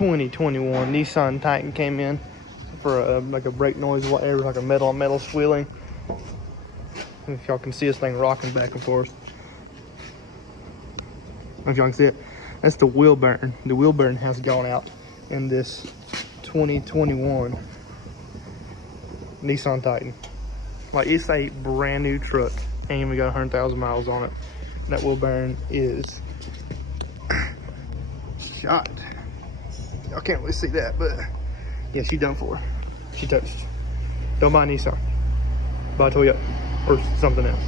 2021 Nissan Titan came in for like a brake noise, whatever, like a metal on metal squealing. And if y'all can see this thing rocking back and forth. If y'all can see it, that's the wheel bearing. The wheel bearing has gone out in this 2021 Nissan Titan. Like, it's a brand new truck. Ain't even got 100,000 miles on it. And that wheel bearing is shot. Y'all can't really see that, but yeah, she done for. She touched. Don't buy Nissan. Buy Toyota or something else.